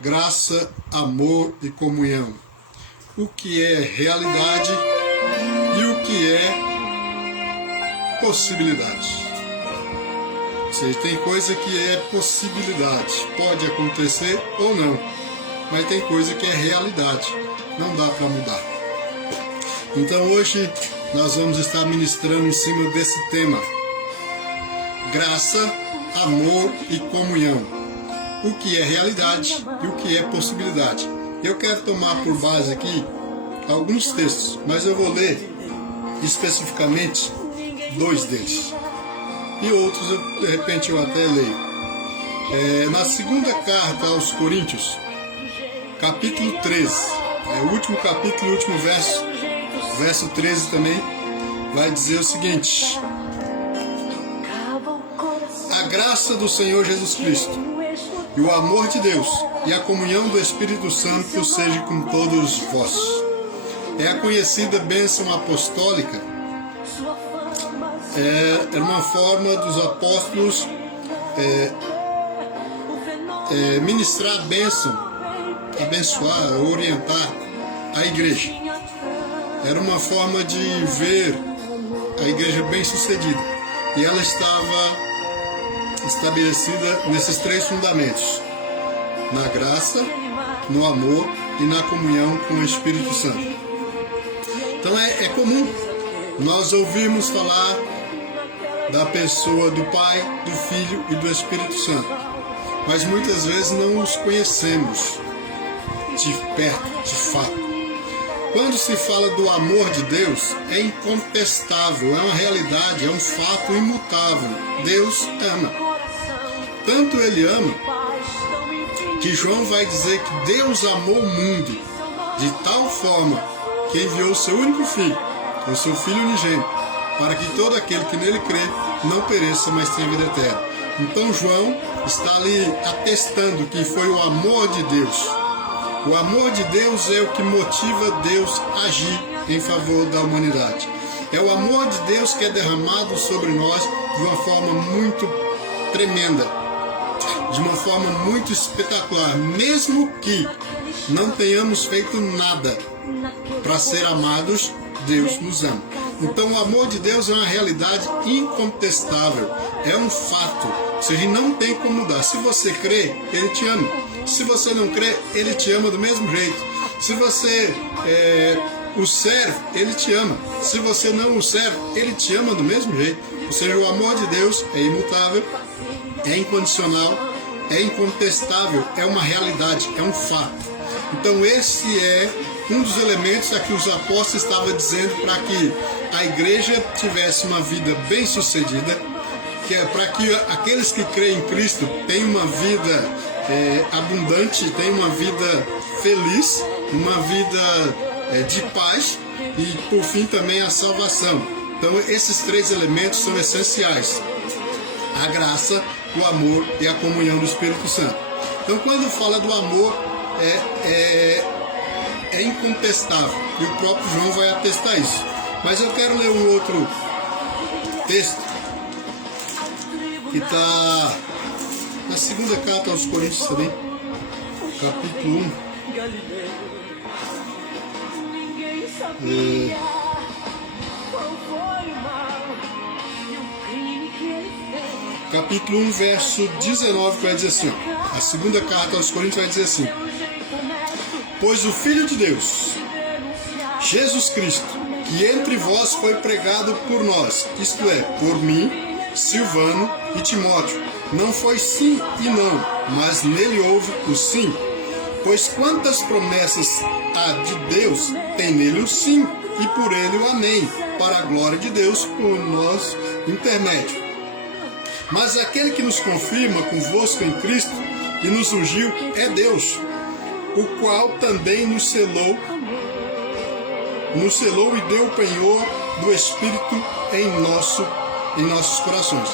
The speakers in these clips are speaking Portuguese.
graça, amor e comunhão. O que é realidade e o que é possibilidade. Ou seja, tem coisa que é possibilidade, pode acontecer ou não, mas tem coisa que é realidade, não dá para mudar. Então hoje nós vamos estar ministrando em cima desse tema: graça, amor e comunhão. O que é realidade e o que é possibilidade. Eu quero tomar por base aqui alguns textos, mas eu vou ler especificamente 2 deles. E outros, de repente, eu até leio. Na segunda carta aos Coríntios, capítulo 13, o último capítulo, o último verso 13 também, vai dizer o seguinte: a graça do Senhor Jesus Cristo e o amor de Deus e a comunhão do Espírito Santo seja com todos vós. É a conhecida bênção apostólica. É uma forma dos apóstolos ministrar a bênção, abençoar, orientar a igreja. Era uma forma de ver a igreja bem sucedida. E ela estava estabelecida nesses 3 fundamentos: na graça, no amor e na comunhão com o Espírito Santo. Então é comum nós ouvirmos falar da pessoa do Pai, do Filho e do Espírito Santo, mas muitas vezes não os conhecemos de perto, de fato. Quando se fala do amor de Deus, é incontestável, é uma realidade, é um fato imutável. Deus ama. Tanto Ele ama, que João vai dizer que Deus amou o mundo de tal forma que enviou o seu único Filho, o seu Filho unigênito, para que todo aquele que nele crê não pereça, mas tenha vida eterna. Então João está ali atestando que foi o amor de Deus. O amor de Deus é o que motiva Deus a agir em favor da humanidade. É o amor de Deus que é derramado sobre nós de uma forma muito tremenda, de uma forma muito espetacular, mesmo que não tenhamos feito nada para ser amados, Deus nos ama. Então o amor de Deus é uma realidade incontestável, é um fato, ou seja, não tem como mudar. Se você crê, Ele te ama. Se você não crê, Ele te ama do mesmo jeito. Se você o serve, Ele te ama. Se você não o serve, Ele te ama do mesmo jeito. Ou seja, o amor de Deus é imutável, é incondicional, é incontestável, é uma realidade, é um fato. Então esse é um dos elementos a que os apóstolos estavam dizendo para que a igreja tivesse uma vida bem sucedida, que é para que aqueles que creem em Cristo tenham uma vida abundante, tenham uma vida feliz, uma vida de paz e por fim também a salvação. Então esses 3 elementos são essenciais: a graça, o amor e a comunhão do Espírito Santo. Então quando fala do amor, é incontestável, e o próprio João vai atestar isso. Mas eu quero ler um outro texto que está na segunda carta aos Coríntios também, capítulo 1. Capítulo 1, verso 19, que vai dizer assim, ó, a segunda carta aos Coríntios vai dizer assim: pois o Filho de Deus, Jesus Cristo, que entre vós foi pregado por nós, isto é, por mim, Silvano e Timóteo, não foi sim e não, mas nele houve o sim. Pois quantas promessas há de Deus, tem nele o sim, e por ele o amém, para a glória de Deus por nosso intermédio. Mas aquele que nos confirma convosco em Cristo e nos ungiu é Deus, o qual também nos selou e deu o penhor do Espírito em nossos corações.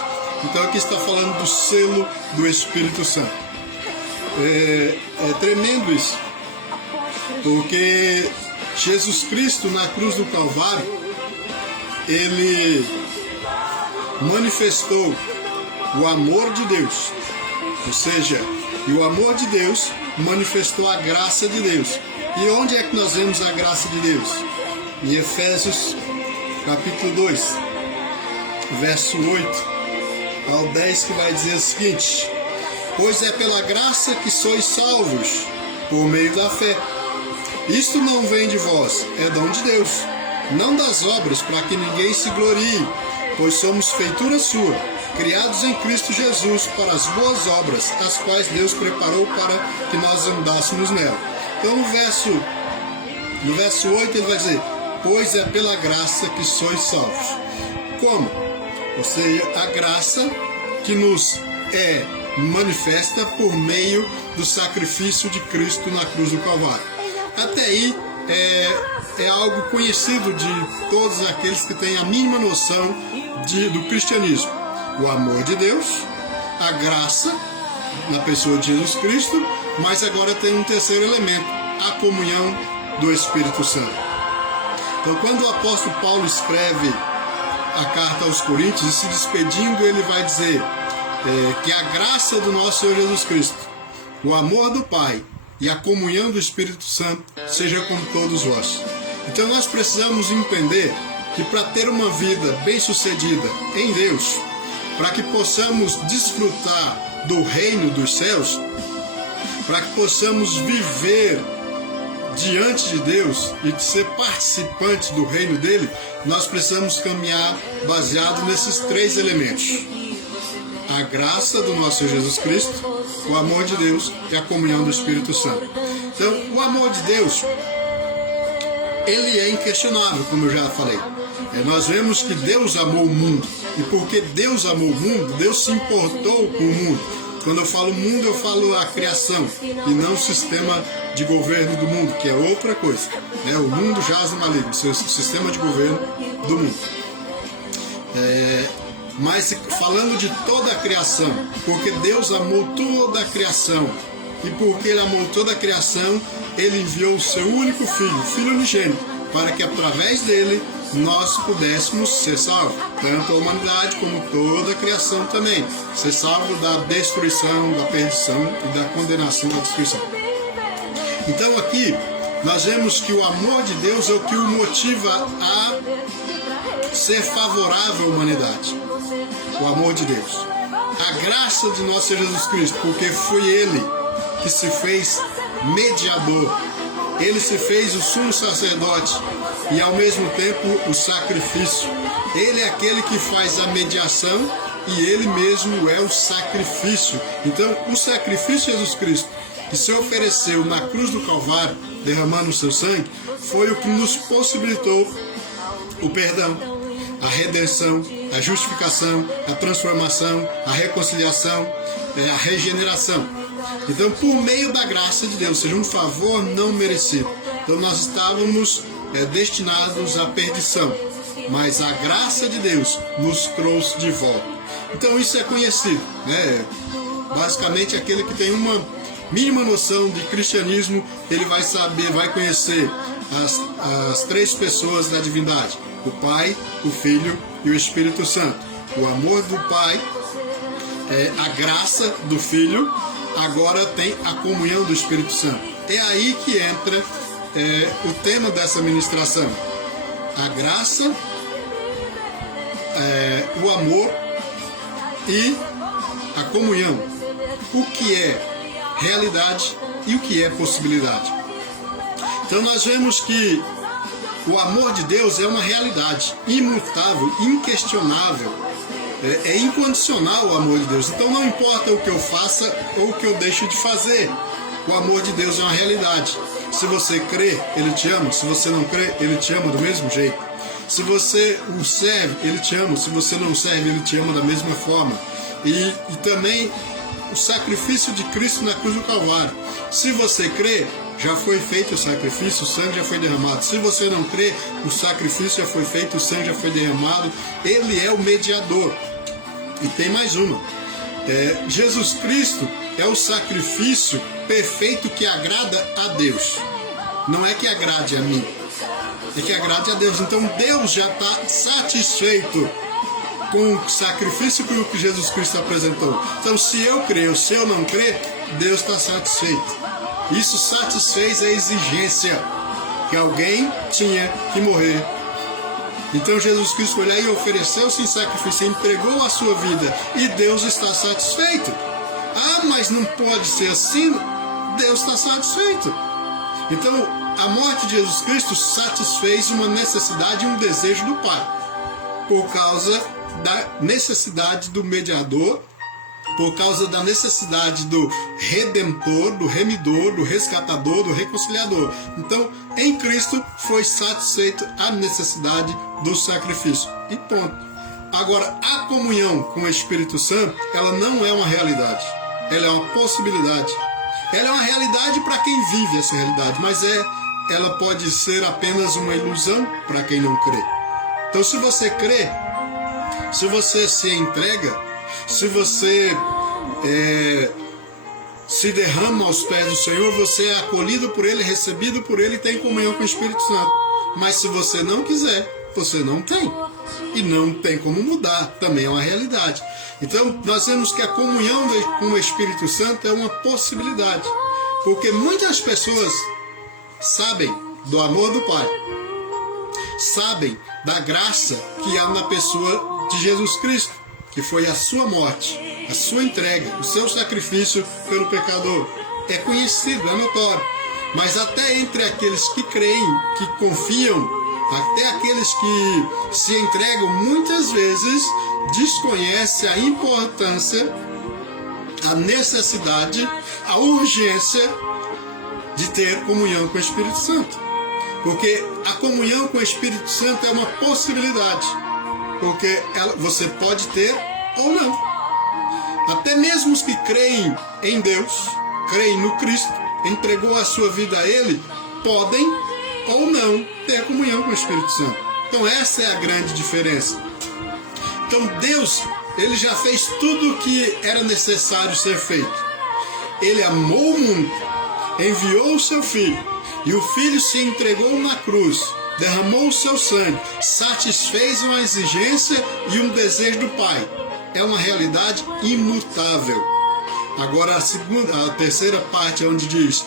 Então aqui está falando do selo do Espírito Santo. É tremendo isso, porque Jesus Cristo na cruz do Calvário, Ele manifestou o amor de Deus, ou seja, E o amor de Deus manifestou a graça de Deus. E onde é que nós vemos a graça de Deus? Em Efésios capítulo 2, verso 8 ao 10, que vai dizer o seguinte: pois é pela graça que sois salvos, por meio da fé. Isto não vem de vós, é dom de Deus, não das obras, para que ninguém se glorie, pois somos feitura sua, criados em Cristo Jesus para as boas obras, as quais Deus preparou para que nós andássemos nela. Então no verso 8 ele vai dizer: pois é pela graça que sois salvos. Como? Ou seja, a graça que nos é manifesta por meio do sacrifício de Cristo na cruz do Calvário. Até aí é algo conhecido de todos aqueles que têm a mínima noção do cristianismo. O amor de Deus, a graça na pessoa de Jesus Cristo, mas agora tem um terceiro elemento: a comunhão do Espírito Santo. Então, quando o apóstolo Paulo escreve a carta aos Coríntios, se despedindo, ele vai dizer que a graça do nosso Senhor Jesus Cristo, o amor do Pai e a comunhão do Espírito Santo seja com todos vós. Então nós precisamos entender que para ter uma vida bem-sucedida em Deus, para que possamos desfrutar do reino dos céus, para que possamos viver diante de Deus e ser participantes do reino dele, nós precisamos caminhar baseado nesses três elementos: a graça do nosso Senhor Jesus Cristo, o amor de Deus e a comunhão do Espírito Santo. Então, o amor de Deus, ele é inquestionável, como eu já falei. Nós vemos que Deus amou o mundo, e porque Deus amou o mundo, Deus se importou com o mundo. Quando eu falo mundo, eu falo a criação, e não o sistema de governo do mundo, que é outra coisa. O mundo jaz no maligno, o sistema de governo do mundo. Mas falando de toda a criação, porque Deus amou toda a criação, e porque Ele amou toda a criação, Ele enviou o seu único filho, o Filho unigênito, para que através dele nós pudéssemos ser salvos, tanto a humanidade como toda a criação também, ser salvo da destruição, da perdição e da condenação da destruição. Então aqui nós vemos que o amor de Deus é o que o motiva a ser favorável à humanidade. O amor de Deus, a graça de nosso Senhor Jesus Cristo, porque foi Ele que se fez mediador, Ele se fez o sumo sacerdote e ao mesmo tempo o sacrifício. Ele é aquele que faz a mediação e Ele mesmo é o sacrifício. Então o sacrifício de Jesus Cristo, que se ofereceu na cruz do Calvário, derramando o seu sangue, foi o que nos possibilitou o perdão, a redenção, a justificação, a transformação, a reconciliação, a regeneração. Então, por meio da graça de Deus, ou seja, um favor não merecido. Então, nós estávamos destinados à perdição, mas a graça de Deus nos trouxe de volta. Então, isso é conhecido, Basicamente, aquele que tem uma mínima noção de cristianismo, ele vai saber, vai conhecer as três pessoas da divindade: o Pai, o Filho e o Espírito Santo. O amor do Pai, a graça do Filho, agora tem a comunhão do Espírito Santo. É aí que entra o tema dessa ministração: a graça, o amor e a comunhão. O que é realidade e o que é possibilidade. Então nós vemos que o amor de Deus é uma realidade imutável, inquestionável, é incondicional o amor de Deus. Então não importa o que eu faça ou o que eu deixe de fazer, o amor de Deus é uma realidade. Se você crê, Ele te ama. Se você não crê, Ele te ama do mesmo jeito. Se você o serve, Ele te ama. Se você não serve, Ele te ama da mesma forma. E também o sacrifício de Cristo na cruz do Calvário. Se você crê, já foi feito o sacrifício, o sangue já foi derramado. Se você não crê, o sacrifício já foi feito, o sangue já foi derramado. Ele é o mediador. E tem mais uma. Jesus Cristo é o sacrifício perfeito que agrada a Deus. Não é que agrade a mim, é que agrade a Deus. Então Deus já está satisfeito com o sacrifício que Jesus Cristo apresentou. Então, se eu crer ou se eu não crer, Deus está satisfeito. Isso satisfez a exigência que alguém tinha que morrer. Então Jesus Cristo foi lá e ofereceu-se em sacrifício, entregou a sua vida, e Deus está satisfeito. Ah, mas não pode ser assim. Deus está satisfeito. Então, a morte de Jesus Cristo satisfez uma necessidade e um desejo do Pai, por causa da necessidade do mediador, por causa da necessidade do redentor, do remidor, do resgatador, do reconciliador. Então, em Cristo foi satisfeita a necessidade do sacrifício. E ponto. Agora, a comunhão com o Espírito Santo, ela não é uma realidade. Ela é uma possibilidade. Ela é uma realidade para quem vive essa realidade, mas ela pode ser apenas uma ilusão para quem não crê. Então, se você crê, se você se entrega, se você se derrama aos pés do Senhor, você é acolhido por Ele, recebido por Ele e tem comunhão com o Espírito Santo. Mas se você não quiser, você não tem. E não tem como mudar, também é uma realidade. Então, nós vemos que a comunhão com o Espírito Santo é uma possibilidade. Porque muitas pessoas sabem do amor do Pai, sabem da graça que há na pessoa de Jesus Cristo, que foi a sua morte, a sua entrega, o seu sacrifício pelo pecador. É conhecido, é notório. Mas até entre aqueles que creem, que confiam, até aqueles que se entregam, muitas vezes desconhecem a importância, a necessidade, a urgência de ter comunhão com o Espírito Santo. Porque a comunhão com o Espírito Santo é uma possibilidade. Porque você pode ter ou não. Até mesmo os que creem em Deus, creem no Cristo, entregou a sua vida a Ele, podem ou não ter comunhão com o Espírito Santo. Então essa é a grande diferença. Então Deus, Ele já fez tudo o que era necessário ser feito. Ele amou o mundo, enviou o seu Filho, e o Filho se entregou na cruz, derramou o seu sangue, satisfez uma exigência e um desejo do Pai. É uma realidade imutável. Agora a terceira parte é onde diz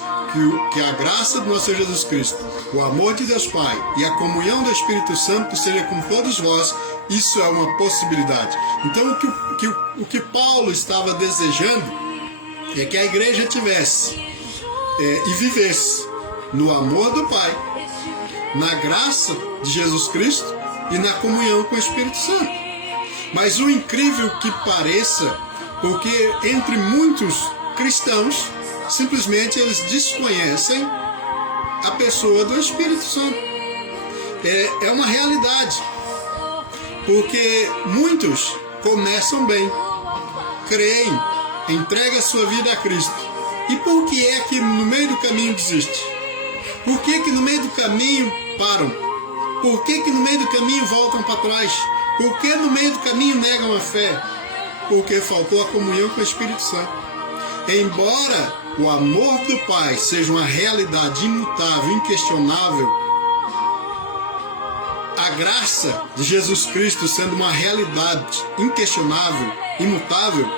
que a graça do nosso Senhor Jesus Cristo, o amor de Deus Pai e a comunhão do Espírito Santo seja com todos vós. Isso é uma possibilidade. Então o que Paulo estava desejando é que a igreja tivesse e vivesse no amor do Pai, na graça de Jesus Cristo e na comunhão com o Espírito Santo. Mas o incrível que pareça, porque entre muitos cristãos, simplesmente eles desconhecem a pessoa do Espírito Santo. É uma realidade. Porque muitos começam bem, creem, entregam a sua vida a Cristo. E por que é que no meio do caminho desiste? Por que que no meio do caminho param? Por que que no meio do caminho voltam para trás? Por que no meio do caminho negam a fé? Porque faltou a comunhão com o Espírito Santo. Embora o amor do Pai seja uma realidade imutável, inquestionável, a graça de Jesus Cristo sendo uma realidade inquestionável, imutável,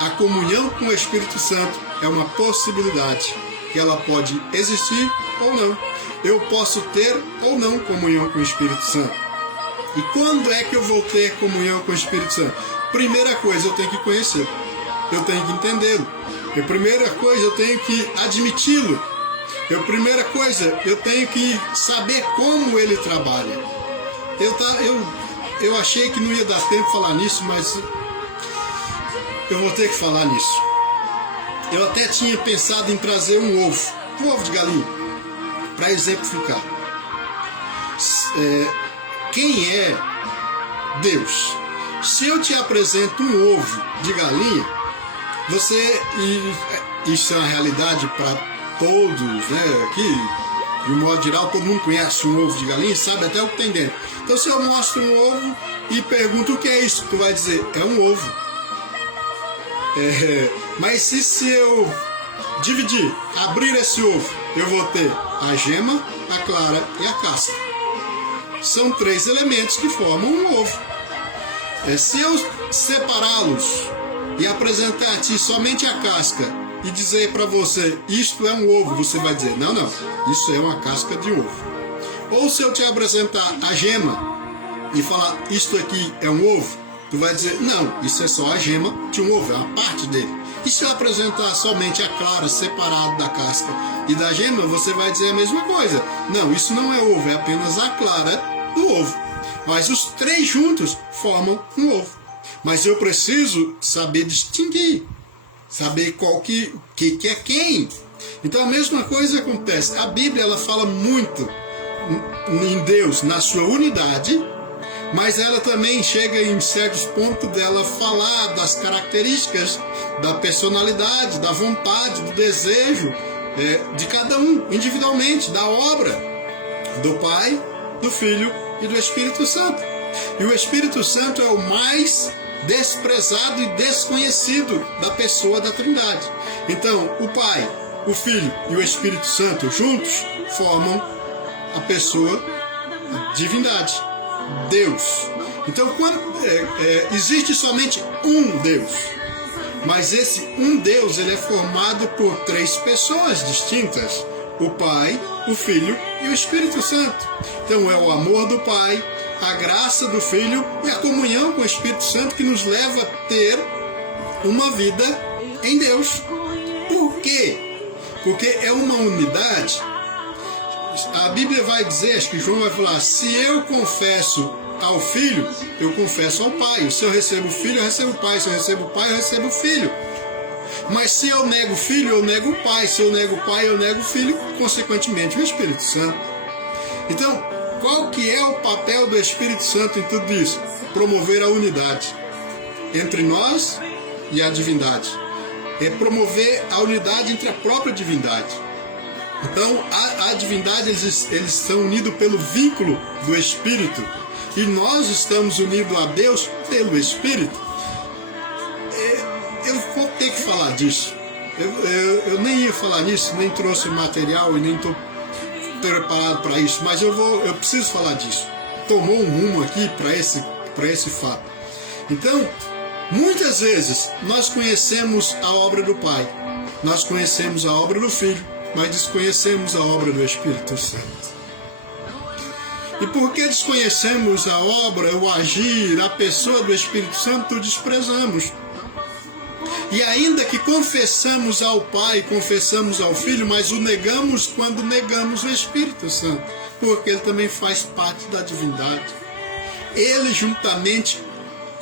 a comunhão com o Espírito Santo é uma possibilidade, que ela pode existir ou não. Eu posso ter ou não comunhão com o Espírito Santo. E quando é que eu vou ter comunhão com o Espírito Santo? Primeira coisa, eu tenho que conhecê-lo. Eu tenho que entendê-lo. A primeira coisa, eu tenho que admiti-lo. A primeira coisa, eu tenho que saber como ele trabalha. Eu achei que não ia dar tempo de falar nisso, mas eu vou ter que falar nisso. Eu até tinha pensado em trazer um ovo de galinha, para exemplificar. Quem é Deus? Se eu te apresento um ovo de galinha, isso é uma realidade para todos, né? Aqui, de um modo geral, todo mundo conhece um ovo de galinha, sabe até o que tem dentro. Então, se eu mostro um ovo e pergunto o que é isso, tu vai dizer, é um ovo. Mas se eu dividir, abrir esse ovo, eu vou ter a gema, a clara e a casca. São 3 elementos que formam um ovo. Se eu separá-los e apresentar a ti somente a casca e dizer para você, isto é um ovo, você vai dizer, não, isso é uma casca de ovo. Ou se eu te apresentar a gema e falar, isto aqui é um ovo, tu vai dizer, não, isso é só a gema de um ovo, é uma parte dele. E se eu apresentar somente a clara separado da casca e da gema, você vai dizer a mesma coisa. Não, isso não é ovo, é apenas a clara do ovo. Mas os três juntos formam um ovo. Mas eu preciso saber distinguir, saber qual que é quem. Então a mesma coisa acontece. A Bíblia ela fala muito em Deus, na sua unidade, mas ela também chega em certos pontos dela falar das características, da personalidade, da vontade, do desejo de cada um, individualmente, da obra do Pai, do Filho e do Espírito Santo. E o Espírito Santo é o mais desprezado e desconhecido da pessoa da Trindade. Então, o Pai, o Filho e o Espírito Santo juntos formam a pessoa, a divindade, Deus. Então, existe somente um Deus, mas esse um Deus ele é formado por três pessoas distintas: o Pai, o Filho e o Espírito Santo. Então, é o amor do Pai, a graça do Filho e a comunhão com o Espírito Santo que nos leva a ter uma vida em Deus. Por quê? Porque é uma unidade. A Bíblia vai dizer, acho que João vai falar, se eu confesso ao Filho, eu confesso ao Pai. Se eu recebo o Filho, eu recebo o Pai. Se eu recebo o Pai, eu recebo o Filho. Mas se eu nego o Filho, eu nego o Pai. Se eu nego o Pai, eu nego o Filho, consequentemente o Espírito Santo. Então, qual que é o papel do Espírito Santo em tudo isso? Promover a unidade entre nós e a divindade. É promover a unidade entre a própria divindade. Então, a divindade, eles são unidos pelo vínculo do Espírito. E nós estamos unidos a Deus pelo Espírito. Eu vou ter que falar disso. Eu nem ia falar nisso, nem trouxe material e nem estou preparado para isso. Mas eu preciso falar disso. Tomou um rumo aqui para esse fato. Então, muitas vezes, nós conhecemos a obra do Pai. Nós conhecemos a obra do Filho. Mas desconhecemos a obra do Espírito Santo. E porque desconhecemos a obra, o agir, a pessoa do Espírito Santo, o desprezamos. E ainda que confessamos ao Pai, confessamos ao Filho, mas o negamos quando negamos o Espírito Santo, porque ele também faz parte da divindade. Ele, juntamente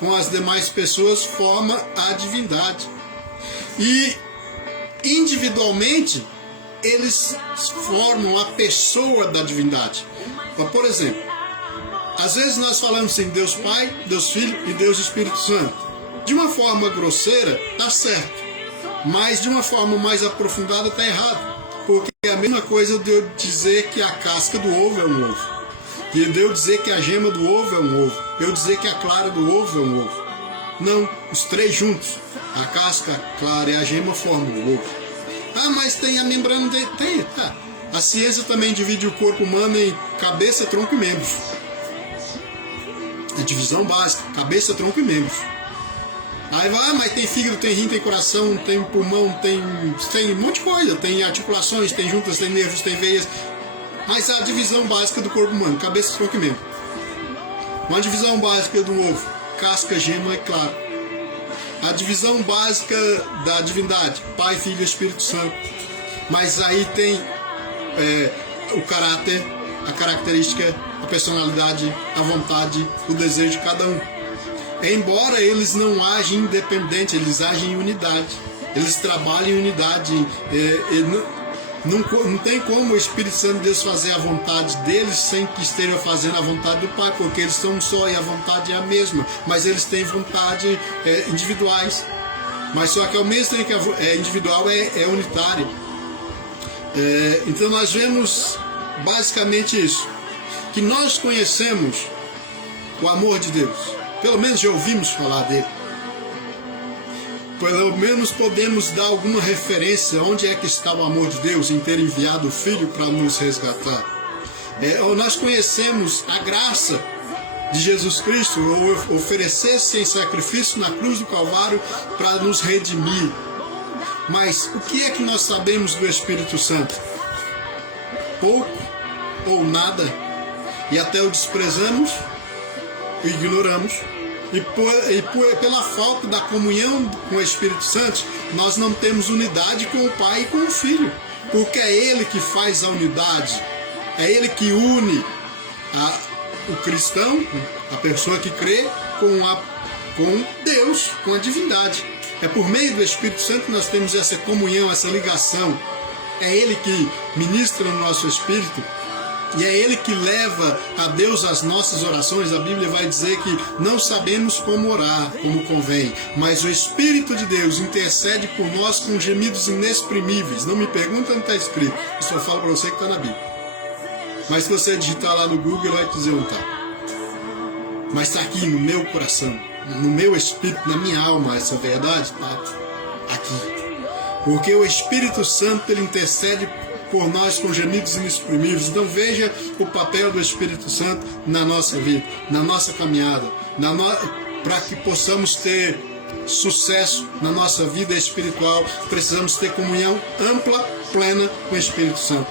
com as demais pessoas, forma a divindade. E individualmente, eles formam a pessoa da divindade. Então, por exemplo, às vezes nós falamos em Deus Pai, Deus Filho e Deus Espírito Santo. De uma forma grosseira, está certo. Mas de uma forma mais aprofundada, está errado. Porque é a mesma coisa de eu dizer que a casca do ovo é um ovo. E de eu dizer que a gema do ovo é um ovo. Eu dizer que a clara do ovo é um ovo. Não, os três juntos. A casca, a clara e a gema formam o ovo. Ah, mas tem a membrana dele. Tem, tá. A ciência também divide o corpo humano em cabeça, tronco e membros. A divisão básica, cabeça, tronco e membros. Aí vai, mas tem fígado, tem rim, tem coração, tem pulmão, tem um monte de coisa. Tem articulações, tem juntas, tem nervos, tem veias. Mas a divisão básica do corpo humano, cabeça, tronco e membro. Uma divisão básica do ovo, casca, gema e clara. A divisão básica da divindade, Pai, Filho e Espírito Santo. Mas aí tem o caráter, a característica, a personalidade, a vontade, o desejo de cada um. Embora eles não agem independente, eles agem em unidade. Eles trabalham em unidade. Não tem como o Espírito Santo de Deus fazer a vontade deles sem que esteja fazendo a vontade do Pai, porque eles são um só e a vontade é a mesma, mas eles têm vontade individuais. Mas só que ao mesmo tempo que é individual, é unitário. Então nós vemos basicamente isso, que nós conhecemos o amor de Deus, pelo menos já ouvimos falar dele. Pelo menos podemos dar alguma referência onde é que está o amor de Deus em ter enviado o Filho para nos resgatar. Nós conhecemos a graça de Jesus Cristo oferecesse em sacrifício na cruz do Calvário para nos redimir. Mas o que é que nós sabemos do Espírito Santo? Pouco ou nada, e até o desprezamos, o ignoramos, e pela falta da comunhão com o Espírito Santo, nós não temos unidade com o Pai e com o Filho, porque é Ele que faz a unidade, é Ele que une o cristão, a pessoa que crê, com Deus, com a divindade. É por meio do Espírito Santo que nós temos essa comunhão, essa ligação. É Ele que ministra no nosso espírito e é Ele que leva a Deus as nossas orações. A Bíblia vai dizer que não sabemos como orar, como convém, mas o Espírito de Deus intercede por nós com gemidos inexprimíveis. Não me pergunta onde está escrito, eu só falo para você que está na Bíblia. Mas se você digitar lá no Google, ele vai te dizer onde está. Mas está aqui no meu coração, no meu espírito, na minha alma, essa verdade está aqui. Porque o Espírito Santo, ele intercede por nós com gemidos inexprimíveis. Então veja o papel do Espírito Santo na nossa vida, na nossa caminhada, para que possamos ter sucesso na nossa vida espiritual, precisamos ter comunhão ampla, plena com o Espírito Santo.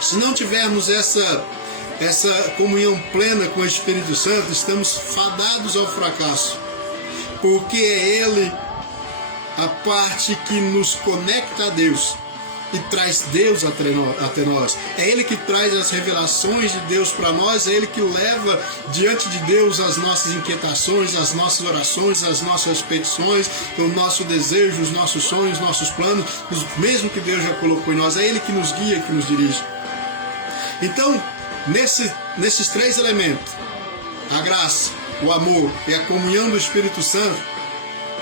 Se não tivermos essa comunhão plena com o Espírito Santo, estamos fadados ao fracasso, porque é Ele a parte que nos conecta a Deus e traz Deus até nós. É Ele que traz as revelações de Deus para nós, é Ele que leva diante de Deus as nossas inquietações, as nossas orações, as nossas petições, o nosso desejo, os nossos sonhos, os nossos planos, mesmo que Deus já colocou em nós. É Ele que nos guia, que nos dirige. Então, nesses três elementos, a graça, o amor e a comunhão do Espírito Santo,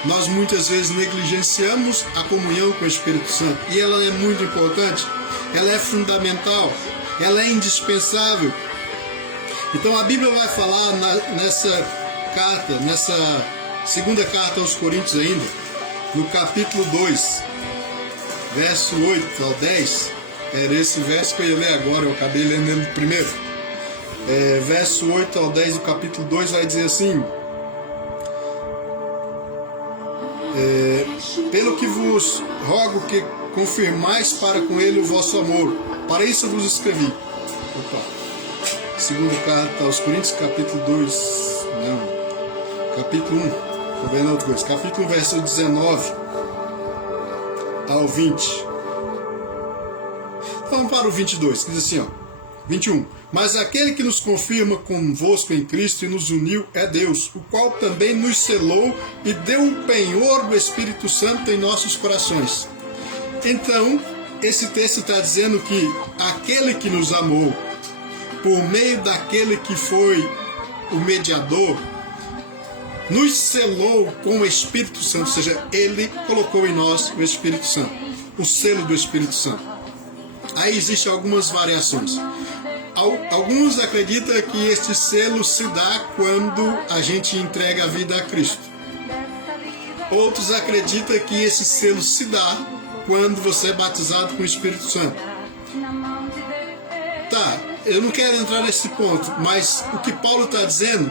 nós muitas vezes negligenciamos a comunhão com o Espírito Santo. E ela é muito importante, ela é fundamental, ela é indispensável. Então a Bíblia vai falar nessa carta, nessa segunda carta aos Coríntios ainda, no capítulo 2, verso 8 ao 10, era esse verso que eu ia ler agora, eu acabei lendo ele primeiro. Verso 8 ao 10 do capítulo 2 vai dizer assim: pelo que vos rogo que confirmais para com ele o vosso amor, para isso eu vos escrevi. Segunda carta aos Coríntios, capítulo 2, capítulo 1, estou vendo outra coisa, capítulo 1, verso 19 ao 20. Vamos para o 22, que diz assim, 21. Mas aquele que nos confirma convosco em Cristo e nos uniu é Deus, o qual também nos selou e deu o penhor do Espírito Santo em nossos corações. Então, esse texto está dizendo que aquele que nos amou, por meio daquele que foi o mediador, nos selou com o Espírito Santo, ou seja, Ele colocou em nós o Espírito Santo, o selo do Espírito Santo. Aí existem algumas variações. Alguns acreditam que este selo se dá quando a gente entrega a vida a Cristo. Outros acreditam que esse selo se dá quando você é batizado com o Espírito Santo. Tá, eu não quero entrar nesse ponto, mas o que Paulo está dizendo,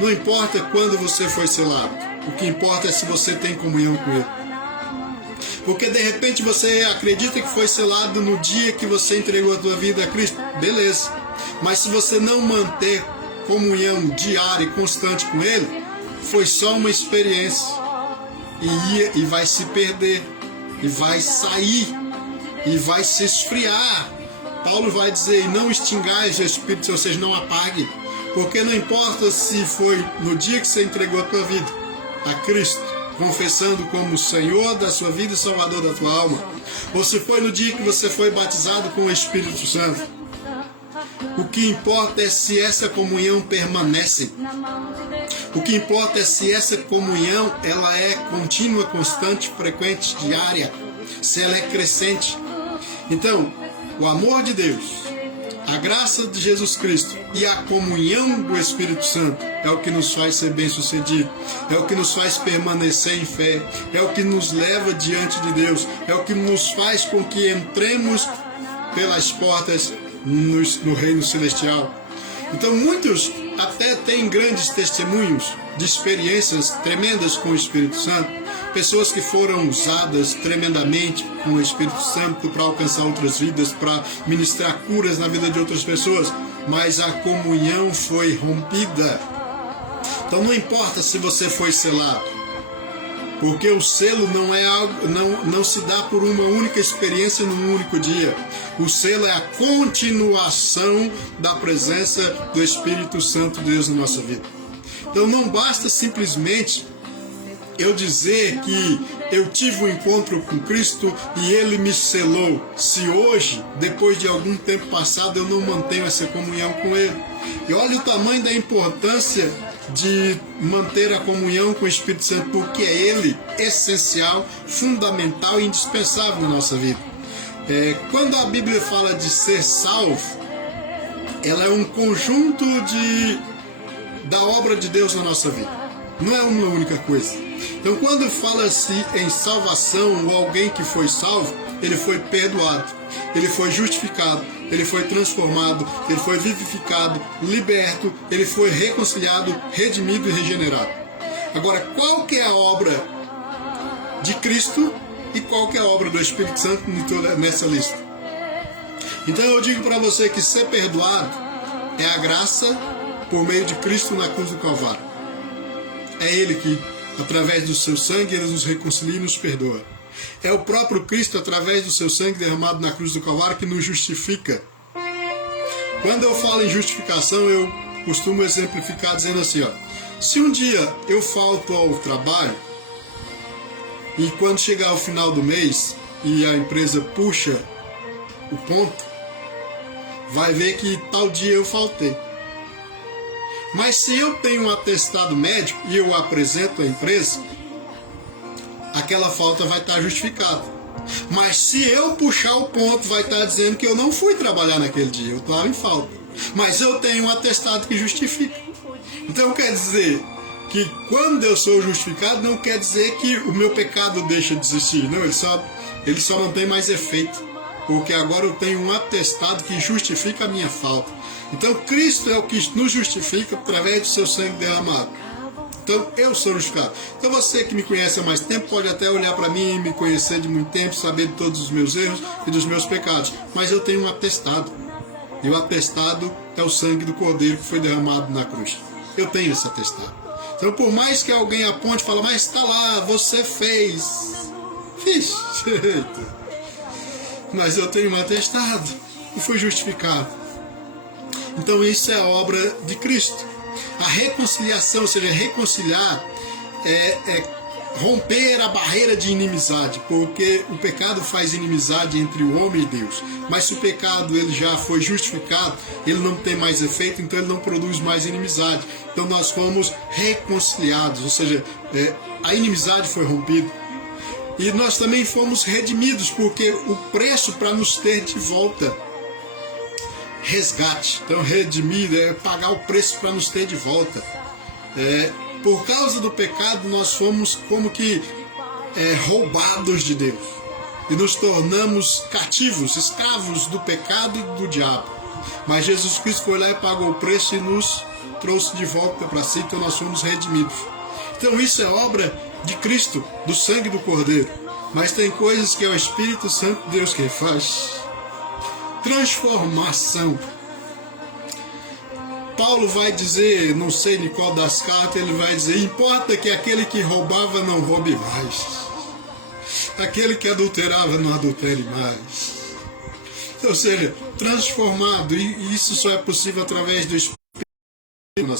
não importa quando você foi selado. O que importa é se você tem comunhão com Ele. Porque de repente você acredita que foi selado no dia que você entregou a tua vida a Cristo. Beleza. Mas se você não manter comunhão diária e constante com Ele, foi só uma experiência. E vai se perder. E vai sair. E vai se esfriar. Paulo vai dizer, não extingais o Espírito, ou seja, não apague. Porque não importa se foi no dia que você entregou a tua vida a Cristo, confessando como Senhor da sua vida e Salvador da tua alma, ou se foi no dia que você foi batizado com o Espírito Santo. O que importa é se essa comunhão permanece. O que importa é se essa comunhão ela é contínua, constante, frequente, diária, se ela é crescente. Então, o amor de Deus, a graça de Jesus Cristo e a comunhão do Espírito Santo é o que nos faz ser bem-sucedido, é o que nos faz permanecer em fé, é o que nos leva diante de Deus, é o que nos faz com que entremos pelas portas no reino celestial. Então muitos até têm grandes testemunhos de experiências tremendas com o Espírito Santo, pessoas que foram usadas tremendamente com o Espírito Santo para alcançar outras vidas, para ministrar curas na vida de outras pessoas, mas a comunhão foi rompida. Então não importa se você foi selado, porque o selo não é algo, não se dá por uma única experiência num único dia. O selo é a continuação da presença do Espírito Santo de Deus na nossa vida. Então não basta simplesmente eu dizer que eu tive um encontro com Cristo e Ele me selou, se hoje, depois de algum tempo passado, eu não mantenho essa comunhão com Ele. E olha o tamanho da importância de manter a comunhão com o Espírito Santo, porque é Ele essencial, fundamental e indispensável na nossa vida. Quando a Bíblia fala de ser salvo, ela é um conjunto da obra de Deus na nossa vida. Não é uma única coisa. Então, quando fala-se em salvação, ou alguém que foi salvo, ele foi perdoado, ele foi justificado, ele foi transformado, ele foi vivificado, liberto, ele foi reconciliado, redimido e regenerado. Agora, qual que é a obra de Cristo e qual que é a obra do Espírito Santo nessa lista? Então eu digo para você que ser perdoado é a graça por meio de Cristo na cruz do Calvário. É Ele que, através do seu sangue, Ele nos reconcilia e nos perdoa. É o próprio Cristo, através do seu sangue derramado na cruz do Calvário, que nos justifica. Quando eu falo em justificação, eu costumo exemplificar dizendo assim, se um dia eu falto ao trabalho e quando chegar o final do mês e a empresa puxa o ponto, vai ver que tal dia eu faltei. Mas se eu tenho um atestado médico e eu apresento à empresa, aquela falta vai estar justificada. Mas se eu puxar o ponto, vai estar dizendo que eu não fui trabalhar naquele dia, eu estava em falta. Mas eu tenho um atestado que justifica. Então quer dizer que quando eu sou justificado, não quer dizer que o meu pecado deixa de existir. Não, ele só não tem mais efeito. Porque agora eu tenho um atestado que justifica a minha falta. Então Cristo é o que nos justifica através do seu sangue derramado. Então eu sou justificado. Então você que me conhece há mais tempo pode até olhar para mim e me conhecer de muito tempo, saber de todos os meus erros e dos meus pecados. Mas eu tenho um atestado. E o atestado é o sangue do Cordeiro que foi derramado na cruz. Eu tenho esse atestado. Então por mais que alguém aponte e fale, mas está lá, você fez. Fiz. Mas eu tenho um atestado e fui justificado. Então isso é a obra de Cristo. A reconciliação, ou seja, reconciliar é romper a barreira de inimizade, porque o pecado faz inimizade entre o homem e Deus. Mas se o pecado ele já foi justificado, ele não tem mais efeito, então ele não produz mais inimizade. Então nós fomos reconciliados, ou seja, a inimizade foi rompida. E nós também fomos redimidos, porque o preço para nos ter de volta, resgate. Então redimir é pagar o preço para nos ter de volta. Por causa do pecado nós fomos como que roubados de Deus. E nos tornamos cativos, escravos do pecado e do diabo. Mas Jesus Cristo foi lá e pagou o preço e nos trouxe de volta para si, então nós fomos redimidos. Então isso é obra de Cristo, do sangue do Cordeiro. Mas tem coisas que é o Espírito Santo de Deus que faz. Transformação. Paulo vai dizer, não sei em qual das cartas, ele vai dizer, importa que aquele que roubava não roube mais. Aquele que adulterava não adultere mais. Ou seja, transformado, e isso só é possível através do Espírito Santo.